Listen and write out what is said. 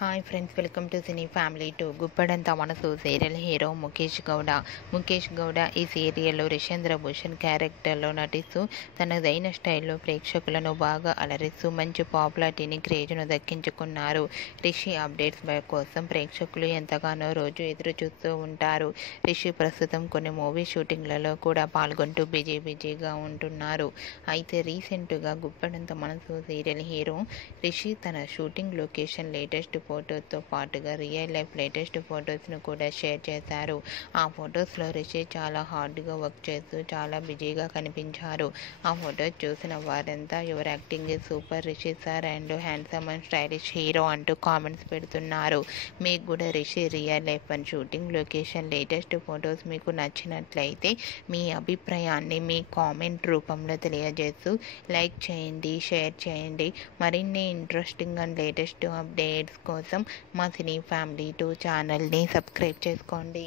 Hi friends, welcome to cine family 2. Guppedantha మనసు serial hero Mukesh Gowda ఈ సీరియల్లో రిషేంద్ర భూషణ్ క్యారెక్టర్లో నటిస్తూ తనదైన స్టైల్లో ప్రేక్షకులను బాగా అలరిస్తూ మంచి పాపులారిటీని, క్రేజ్ను దక్కించుకున్నారు. రిషి అప్డేట్స్ కోసం ప్రేక్షకులు ఎంతగానో రోజు ఎదురు చూస్తూ ఉంటారు. రిషి ప్రస్తుతం కొన్ని మూవీ షూటింగ్లలో కూడా పాల్గొంటూ బిజీగా ఉంటున్నారు. అయితే రీసెంట్గా గుప్పడంత మనసు సీరియల్ హీరో రిషి తన షూటింగ్ లొకేషన్ లేటెస్ట్ ఫోటోతో పాటుగా రియల్ లైఫ్ లేటెస్ట్ ఫొటోస్ను కూడా షేర్ చేశారు. ఆ ఫొటోస్లో రిషి చాలా హార్డ్గా వర్క్ చేస్తూ చాలా బిజీగా కనిపించారు. ఆ ఫొటోస్ చూసిన వారంతా your acting is super Rishi sir and handsome and stylish hero అంటూ కామెంట్స్ పెడుతున్నారు. మీకు కూడా Rishi real life and shooting location latest photos మీకు నచ్చినట్లయితే మీ అభిప్రాయాన్ని మీ కామెంట్ రూపంలో తెలియజేస్తూ లైక్ చేయండి, షేర్ చేయండి. మరిన్ని ఇంట్రెస్టింగ్ అండ్ లేటెస్ట్ అప్డేట్స్ కోసం మా సినీ ఫ్యామిలీ 2 ఛానల్ని సబ్స్క్రైబ్ చేసుకోండి.